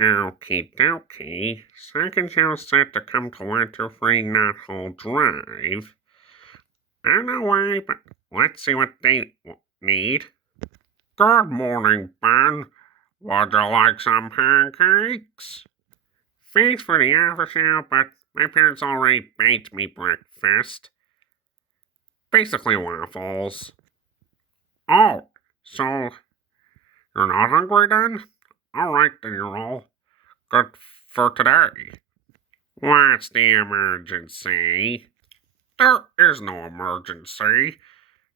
Okie dokie. Second show set to come to 123 Knothole Drive. I don't know why, but let's see what they need. Good morning, Ben. Would you like some pancakes? Thanks for the after show, but my parents already baked me breakfast. Basically waffles. Oh, so you're not hungry then? Alright, then you're all good for today. What's the emergency? There is no emergency.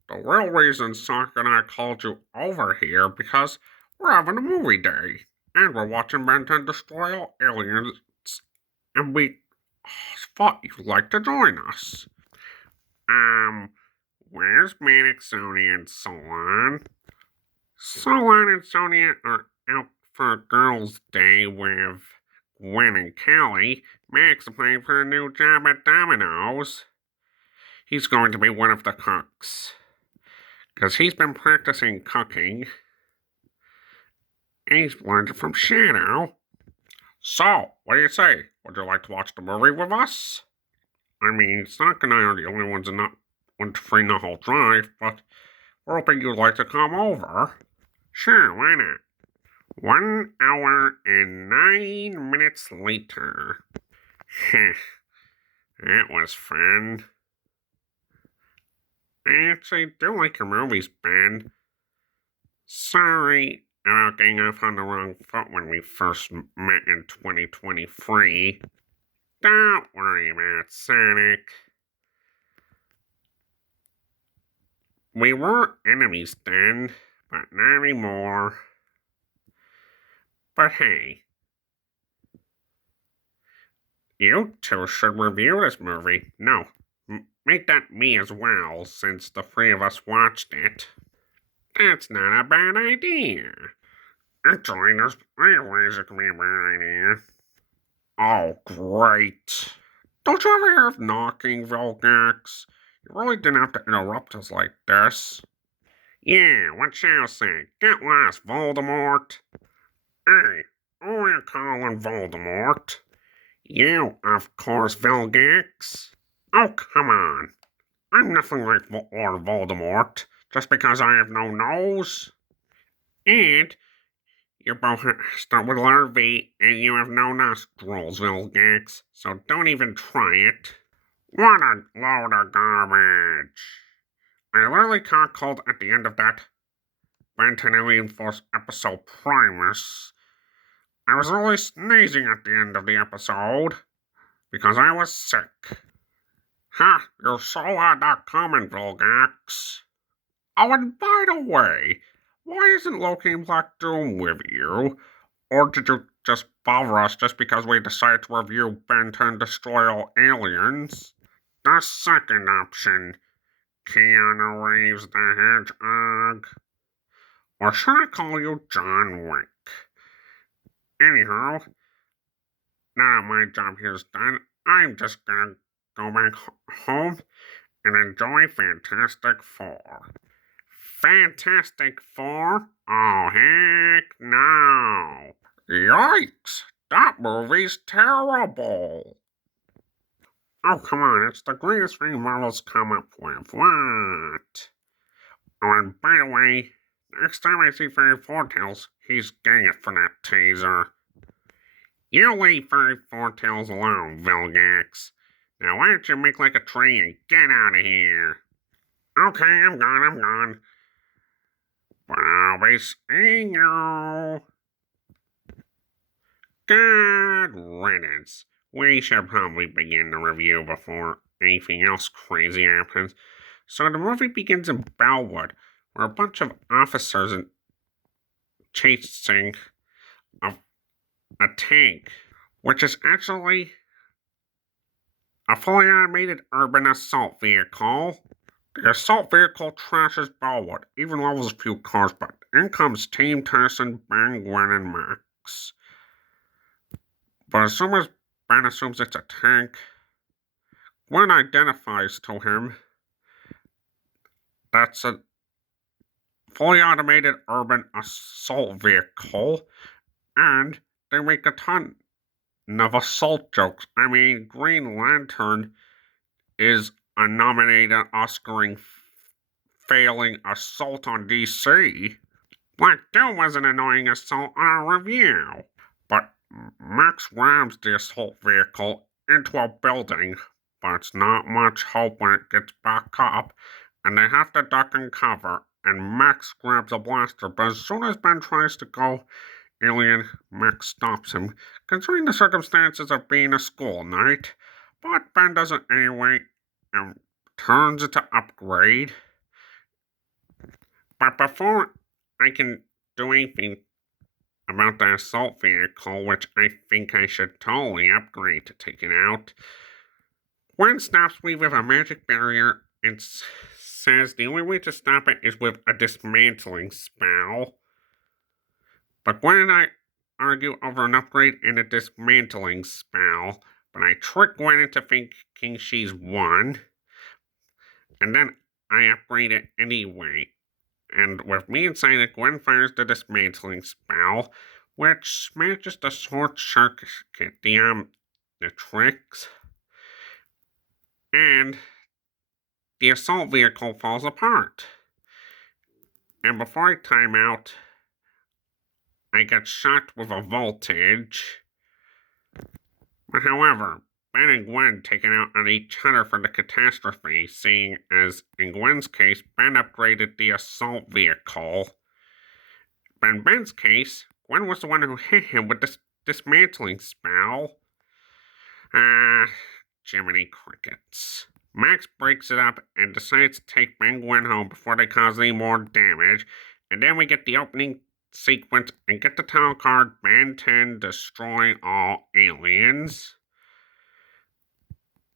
The real reason Sock and I called you over here because we're having a movie day. And we're watching Ben 10 Destroy All Aliens. And we thought you'd like to join us. Where's Manic, Sonia, and Solon? Solon and Sonia are out for a girls' day with Gwen and Kelly. Max applying for a new job at Domino's. He's going to be one of the cooks. Because he's been practicing cooking. And he's learned it from Shadow. So, what do you say? Would you like to watch the movie with us? I mean, Sock and I are the only ones in not 123 Knothole Drive, but we're hoping you'd like to come over. Sure, why not? 1 hour and 9 minutes later. That was fun. I actually do like your movies, Ben. Sorry about getting off on the wrong foot when we first met in 2023. Don't worry about Sonic. We were enemies then, but not anymore. But hey, you two should review this movie. No, make that me as well, since the three of us watched it. That's not a bad idea. Actually, there's plenty of ways it can be a bad idea. Oh, great. Don't you ever hear of knocking, Vilgax? You really didn't have to interrupt us like this. Yeah, what shall I say? Get lost, Voldemort. Hey, who are you calling Voldemort? You, of course, Vilgax. Oh, come on. I'm nothing like Lord Voldemort, just because I have no nose. And you both start with letter V, and you have no nostrils, Vilgax, so don't even try it. What a load of garbage. I literally called at the end of that Ben 10 Alien Force episode Primus. I was really sneezing at the end of the episode, because I was sick. Ha, you so had that coming, Vilgax. Oh, and by the way, why isn't Loki and Black Doom with you? Or did you just bother us just because we decided to review Ben 10 Destroy All Aliens? The second option, Keanu Reeves the Hedgehog. Or should I call you John Wick? Anyhow, now that my job here's done, I'm just gonna go back home and enjoy Fantastic Four. Fantastic Four? Oh, heck no. Yikes! That movie's terrible. Oh, come on, it's the greatest thing Marvel's come up with. What? Oh, and by the way, next time I see Fairy Fourtails, he's getting it for that taser. You leave Fairy Fourtails alone, Vilgax. Now why don't you make like a tree and get out of here? Okay, I'm gone. But I'll be seeing you. Good riddance. We should probably begin the review before anything else crazy happens. So the movie begins in Bellwood, where a bunch of officers are chasing a tank, which is actually a fully automated urban assault vehicle. The assault vehicle trashes Bellwood, even levels a few cars, but in comes Team Tyson, Ben, Gwen, and Max. But as soon as Ben assumes it's a tank, Gwen identifies to him that's a fully automated urban assault vehicle, and they make a ton of assault jokes. I mean, Green Lantern is a nominated Oscar failing assault on DC. Black Doom was an annoying assault on a review. But Max rams the assault vehicle into a building, but it's not much hope when it gets back up, and they have to duck and cover, and Max grabs a blaster, but as soon as Ben tries to go alien, Max stops him, considering the circumstances of being a school night. But Ben does it anyway, and turns it to upgrade. But before I can do anything about the assault vehicle, which I think I should totally upgrade to take it out, Gwen stops me with a magic barrier and says the only way to stop it is with a dismantling spell. But Gwen and I argue over an upgrade and a dismantling spell, but I trick Gwen into thinking she's won, and then I upgrade it anyway. And with me inside it, Gwen fires the dismantling spell, which smashes the short circuit, the tricks, and the assault vehicle falls apart. And before I time out, I get shot with a voltage. But however, Ben and Gwen taken out on each other for the catastrophe, seeing as in Gwen's case, Ben upgraded the assault vehicle. But in Ben's case, Gwen was the one who hit him with this dismantling spell. Jiminy Crickets. Max breaks it up and decides to take Ben and Gwen home before they cause any more damage, and then we get the opening sequence and get the title card Ben 10 destroying all aliens.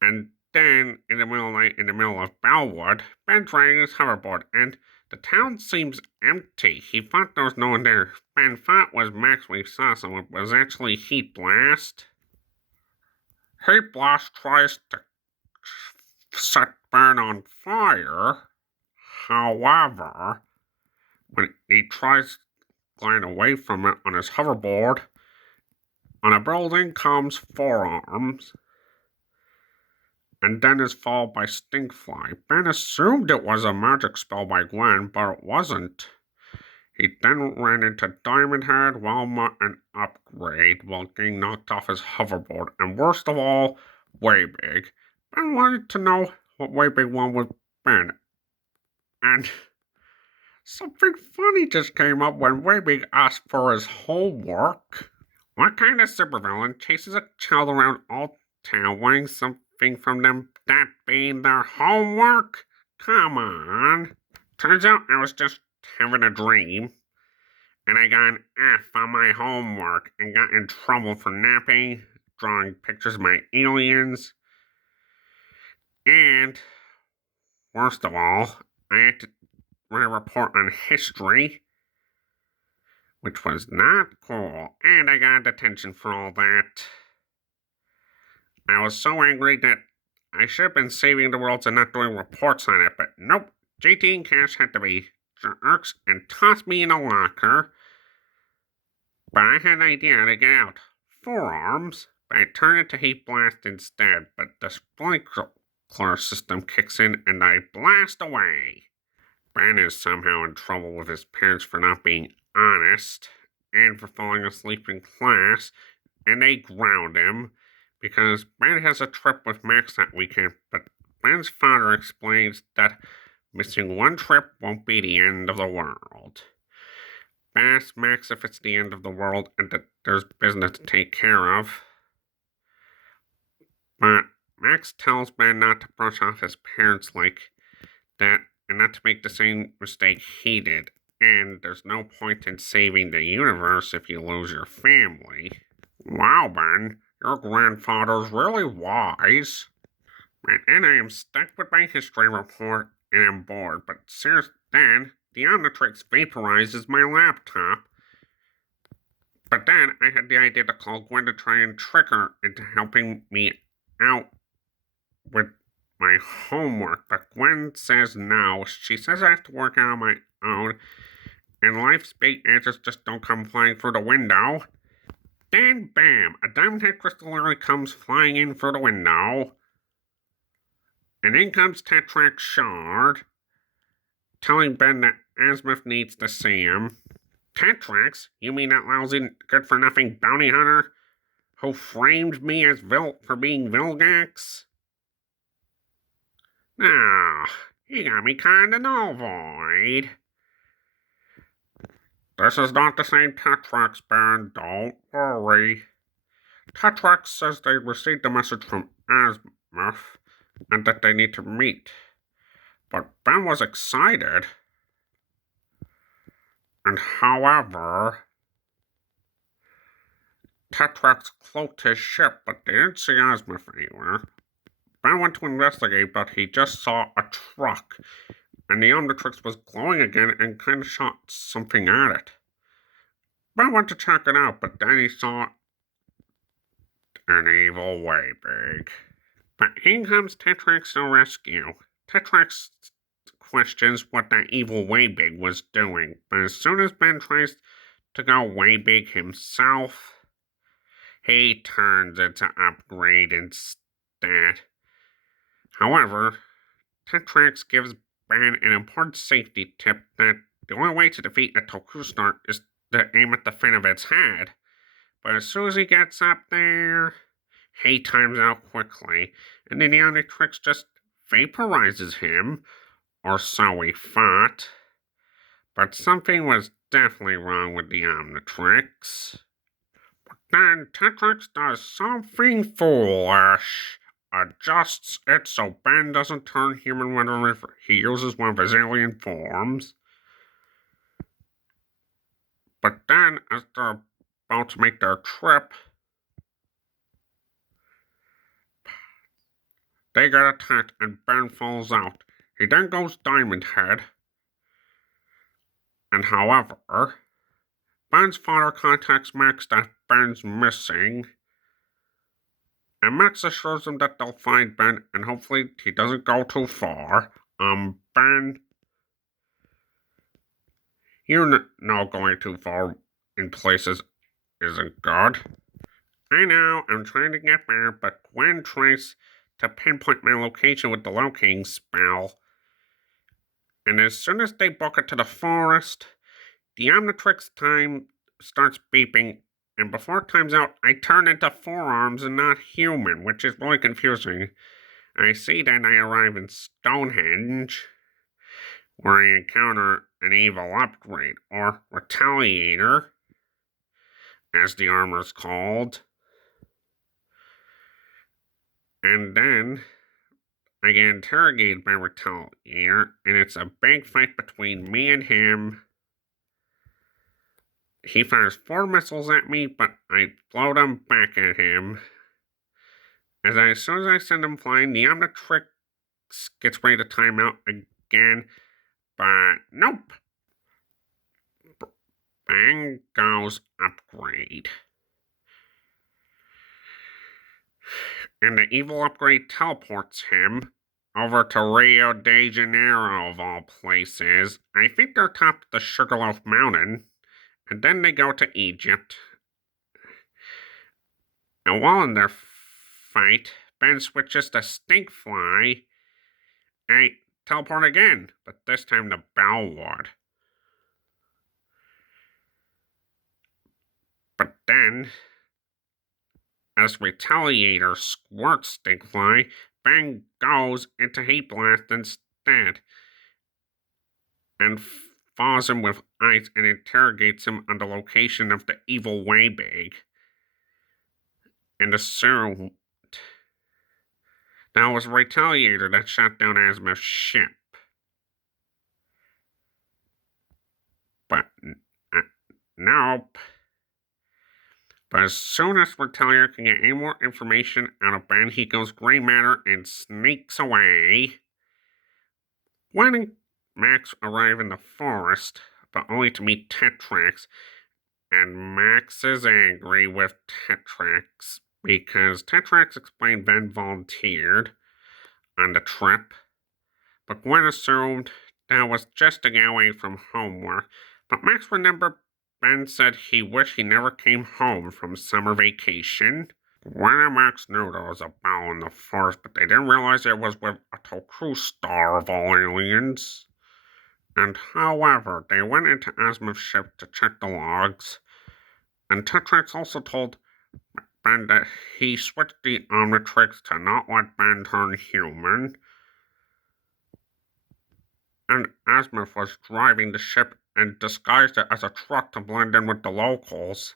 And then, in the middle of the night, in the middle of Bellwood, Ben dragging his hoverboard, and the town seems empty. He thought there was no one there. Ben thought was Max when he saw someone, but it was actually Heat Blast. Heat Blast tries to set Ben on fire. However, when he tries to glide away from it on his hoverboard, on a building comes Forearms, and then is followed by Stinkfly. Ben assumed it was a magic spell by Gwen, but it wasn't. He then ran into Diamond Head, Walmart, and Upgrade while getting knocked off his hoverboard, and worst of all, Waybig. Ben wanted to know what Waybig wanted with Ben, and something funny just came up when Waybig asked for his homework. What kind of supervillain chases a child around all town wanting something from them, that being their homework? Come on. Turns out I was just having a dream, and I got an F on my homework and got in trouble for napping, drawing pictures of my aliens, and worst of all, I had to write a report on history, which was not cool, and I got detention for all that. I was so angry that I should have been saving the world and not doing reports on it, but nope. JT and Cash had to be jerks and tossed me in a locker. But I had an idea to get out. Forearms, but I turned it to Heat Blast instead, but the sprinkler system kicks in and I blast away. Ben is somehow in trouble with his parents for not being honest and for falling asleep in class, and they ground him because Ben has a trip with Max that weekend, but Ben's father explains that missing one trip won't be the end of the world. Ben asks Max if it's the end of the world and that there's business to take care of. But Max tells Ben not to brush off his parents like that and not to make the same mistake he did. And there's no point in saving the universe if you lose your family. Wow, Ben, your grandfather's really wise. And I am stuck with my history report and I'm bored, but seriously, then the Omnitrix vaporizes my laptop. But then I had the idea to call Gwen to try and trick her into helping me out with homework, but Gwen says no. She says I have to work out on my own, and life's big answers just don't come flying through the window. Then, bam, a diamond head crystal literally comes flying in through the window. And in comes Tetrax Shard, telling Ben that Azimuth needs to see him. Tetrax? You mean that lousy, good-for-nothing bounty hunter who framed me as for being Vilgax? Ah, he got me kinda annoyed. This is not the same Tetrax, Ben. Don't worry. Tetrax says they received a message from Azimuth and that they need to meet. But Ben was excited. And however, Tetrax cloaked his ship, but they didn't see Azimuth anywhere. Ben went to investigate, but he just saw a truck, and the Omnitrix was glowing again and kind of shot something at it. Ben went to check it out, but then he saw an evil Waybig. But in comes Tetrax to rescue. Tetrax questions what that evil Waybig was doing, but as soon as Ben tries to go Waybig himself, he turns into Upgrade instead. However, Tetrax gives Ben an important safety tip that the only way to defeat a Tokustar is to aim at the fin of its head. But as soon as he gets up there, he times out quickly, and then the Omnitrix just vaporizes him, or so we thought. But something was definitely wrong with the Omnitrix. But then Tetrax does something foolish. Adjusts it so Ben doesn't turn human whenever he uses one of his alien forms. But then, as they're about to make their trip, they get attacked and Ben falls out. He then goes Diamond Head. And however, Ben's father contacts Max that Ben's missing. And Max assures him that they'll find Ben, and hopefully he doesn't go too far. Ben, you know going too far in places isn't good. I know, I'm trying to get better, but Gwen tries to pinpoint my location with the locating spell. And as soon as they book it to the forest, the Omnitrix time starts beeping, and before it times out, I turn into forearms and not human, which is really confusing. I see that I arrive in Stonehenge, where I encounter an evil upgrade, or Retaliator, as the armor's called. And then I get interrogated by Retaliator, and it's a big fight between me and him. He fires 4 missiles at me, but I blow them back at him. As soon as I send him flying, the Omnitrix gets ready to time out again, but nope. Bang goes Upgrade. And the evil Upgrade teleports him over to Rio de Janeiro, of all places. I think they're top of the Sugarloaf Mountain. And then they go to Egypt. And while in their fight, Ben switches to Stinkfly. And teleport again, but this time to Bellwood. But then, as Retaliator squirts Stinkfly, Ben goes into Heat Blast instead. And follows him with ice and interrogates him on the location of the evil Waybig. And assumed that was Retaliator that shot down Azimuth's ship. But nope. But as soon as Retaliator can get any more information out of Ben, he goes gray matter and sneaks away. When Max arrive in the forest, but only to meet Tetrax, and Max is angry with Tetrax because Tetrax explained Ben volunteered. on the trip, but Gwen assumed that was just to get away from homework. But Max remembered Ben said he wished he never came home from summer vacation. Gwen and Max knew there was a battle in the forest, but they didn't realize it was with a Toku star of all aliens. And however, they went into Azimuth's ship to check the logs, and Tetrax also told Ben that he switched the Omnitrix to not let Ben turn human. And Azimuth was driving the ship and disguised it as a truck to blend in with the locals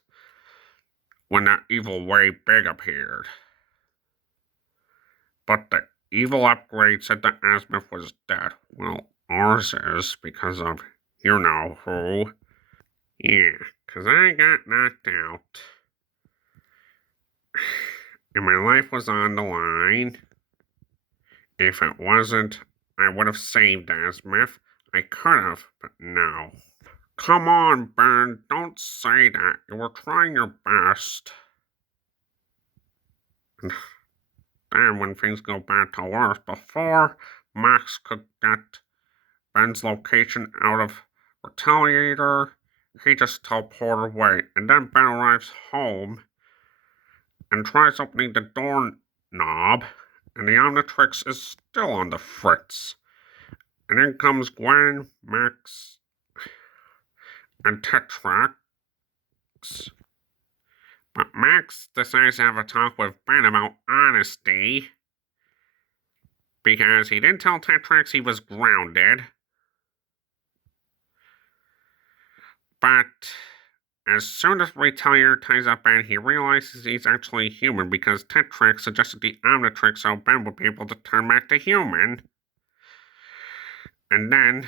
when that evil Way Big appeared. But the evil upgrade said that Azimuth was dead. Well, ours is because of you know who. Yeah, 'cause I got knocked out. And my life was on the line. If it wasn't, I would have saved Azimuth. I could have, but no. Come on, Ben, don't say that. You were trying your best. And then when things go bad to worse, before Max could get Ben's location out of Retaliator, he just teleported away. And then Ben arrives home and tries opening the doorknob, and the Omnitrix is still on the fritz. And in comes Gwen, Max, and Tetrax. But Max decides to have a talk with Ben about honesty, because he didn't tell Tetrax he was grounded. But as soon as Retaliator ties up Ben, he realizes he's actually human because Tetrax suggested the Omnitrix so Ben would be able to turn back to human. And then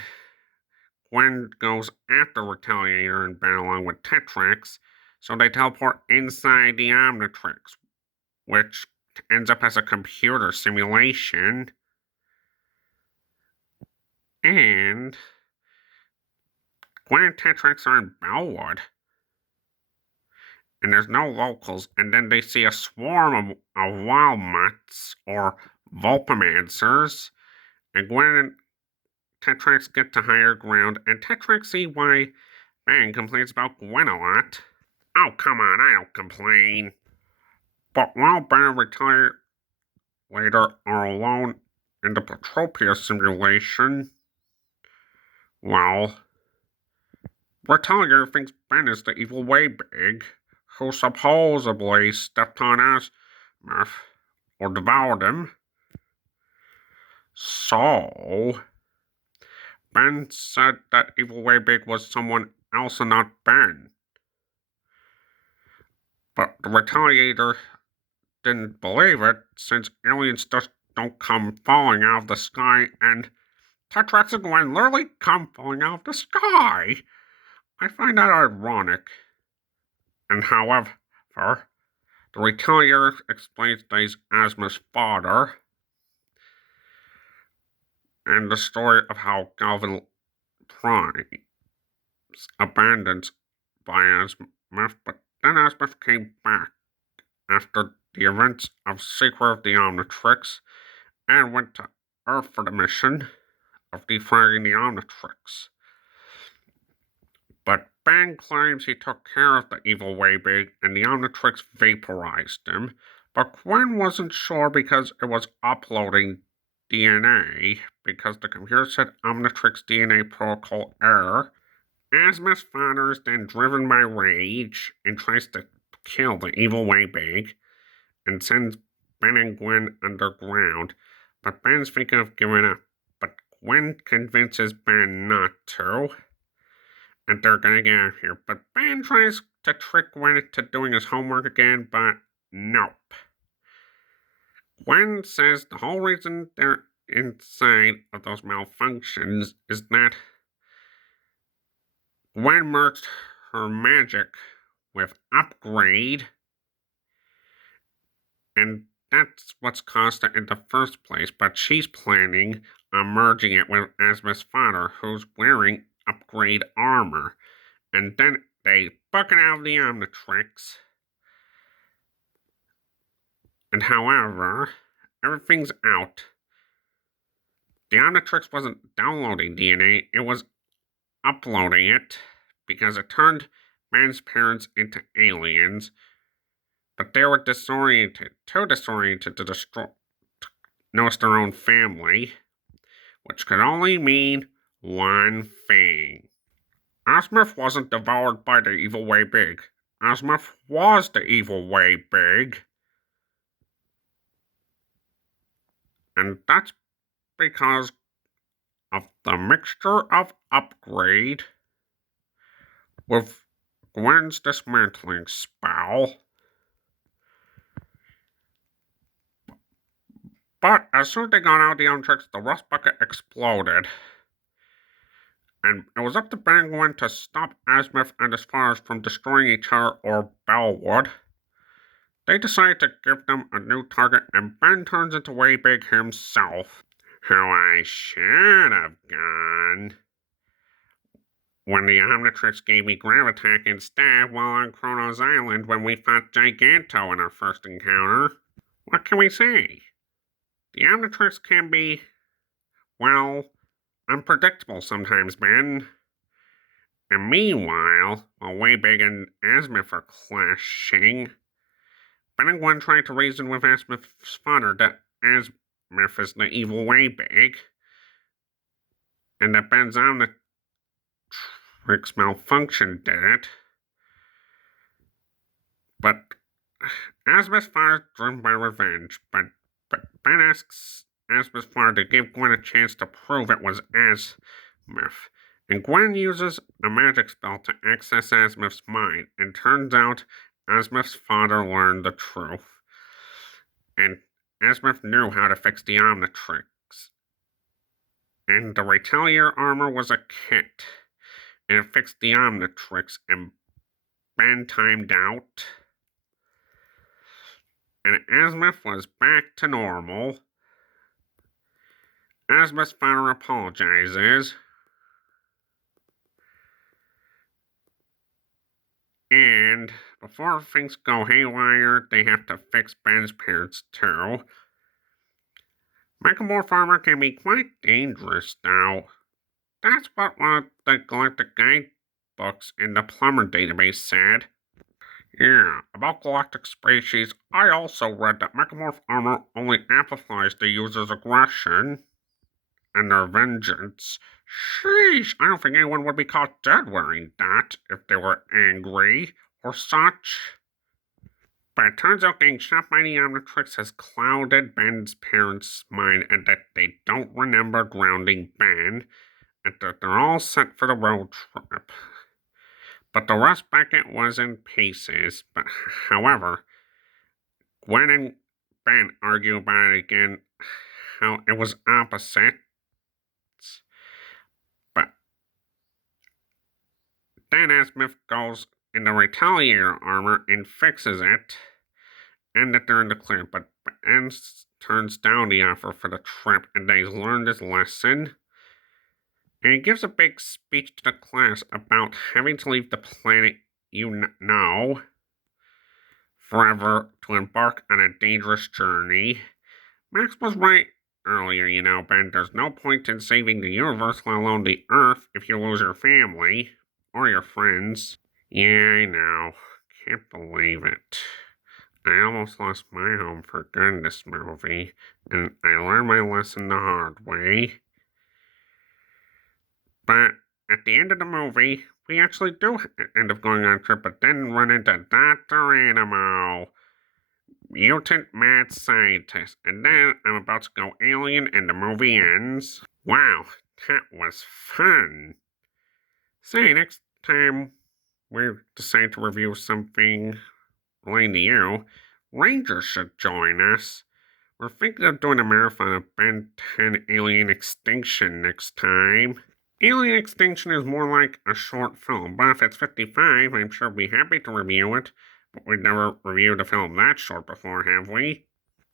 Gwen goes after Retaliator and Ben along with Tetrax, so they teleport inside the Omnitrix, which ends up as a computer simulation. And Gwen and Tetrax are in Bellwood. And there's no locals, and then they see a swarm of wild mutts, or Vulpamancers, and Gwen and Tetrax get to higher ground, and Tetrax see why Ben complains about Gwen a lot. Oh, come on, I don't complain. But while Ben and Retaliator are alone in the Petropia simulation, well, Retaliator thinks Ben is the evil Way Big, who supposedly stepped on Azimuth or devoured him. So, Ben said that evil Way Big was someone else and not Ben. But the Retaliator didn't believe it, since aliens just don't come falling out of the sky, and Tetrax and Gwen literally come falling out of the sky. I find that ironic. And however, the Retaliator explains that he's Azimuth's father, and the story of how Galvan Prime abandoned by Azimuth, but then Azimuth came back after the events of Secret of the Omnitrix and went to Earth for the mission of defragging the Omnitrix. But Ben claims he took care of the evil Way Big and the Omnitrix vaporized him, but Gwen wasn't sure because it was uploading DNA, because the computer said Omnitrix DNA protocol error. Azimuth's father is then driven by rage and tries to kill the evil Way Big and sends Ben and Gwen underground, but Ben's thinking of giving up. But Gwen convinces Ben not to, and they're gonna get out of here. But Ben tries to trick Gwen into doing his homework again, but nope. Gwen says the whole reason they're inside of those malfunctions is that Gwen merged her magic with Upgrade, and that's what's caused it in the first place, but she's planning on merging it with Azimuth's father, who's wearing Upgrade armor. And then they buck it out of the Omnitrix. And however, everything's out. the Omnitrix wasn't downloading DNA, it was uploading it because it turned Ben's parents into aliens, but they were too disoriented to notice their own family, which could only mean one thing. Asmith wasn't devoured by the evil way big. Asmith was the evil way big. And that's because of the mixture of upgrade with Gwen's dismantling spell. But as soon as they got out of the Omnitrix, the rust bucket exploded. And it was up to Ben and Gwen to stop Asmith and his followers from destroying each other or Bellwood. They decided to give them a new target, and Ben turns into Way Big himself. How I should have gone when the Omnitrix gave me Gravitac instead while on Kronos Island when we fought Giganto in our first encounter. What can we say? The Omnitrix can be, well, unpredictable sometimes, Ben. And meanwhile, while Way Big and Asmith are clashing, Ben and Gwen try to reason with Asmith's father that Asmith is the evil Way Big, and that Ben's Omnitrix malfunction did it. But Asmith's father is driven by revenge, but Ben asks Asmith's father to give Gwen a chance to prove it was Asmith. And Gwen uses a magic spell to access Asmith's mind, and turns out Asmith's father learned the truth. And Asmith knew how to fix the Omnitrix. And the Retaliator armor was a kit, and it fixed the Omnitrix, and Ben timed out. And Asmith was back to normal. Asmith's father apologizes. And before things go haywire, they have to fix Ben's parents too. Mechamorph armor can be quite dangerous, though. That's what one of the Galactic Guidebooks in the Plumber database said. Yeah, about galactic species, I also read that Mechamorph armor only amplifies the user's aggression and their vengeance. Sheesh, I don't think anyone would be caught dead wearing that if they were angry or such. But it turns out getting shot by the Omnitrix has clouded Ben's parents' mind, and that they don't remember grounding Ben, and that they're all set for the road trip. But the rust bucket was in pieces. But however, Gwen and Ben argue about it again, how it was opposite. But then Asmith goes in the Retaliator armor and fixes it, and that they're in the clear. But Ben turns down the offer for the trip, and he's learned his lesson. And he gives a big speech to the class about having to leave the planet you know forever to embark on a dangerous journey. Max was right earlier, Ben. There's no point in saving the universe, let alone the Earth, if you lose your family or your friends. Yeah, I know. Can't believe it. I almost lost my home for good in this movie, and I learned my lesson the hard way. But at the end of the movie, we actually do end up going on a trip, but then run into Dr. Animo, mutant mad scientist, and then I'm about to go alien and the movie ends. Wow, that was fun. Say, next time we decide to review something relating to you, Rangers should join us. We're thinking of doing a marathon of Ben 10 Alien Extinction next time. Alien Extinction is more like a short film, but if it's 55, I'm sure we'll be happy to review it. But we've never reviewed a film that short before, have we?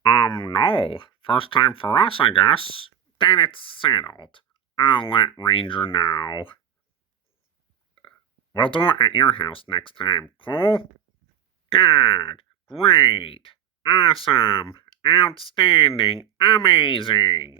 No. First time for us, I guess. Then it's settled. I'll let Ranger know. We'll do it at your house next time, cool? Good. Great. Awesome. Outstanding. Amazing.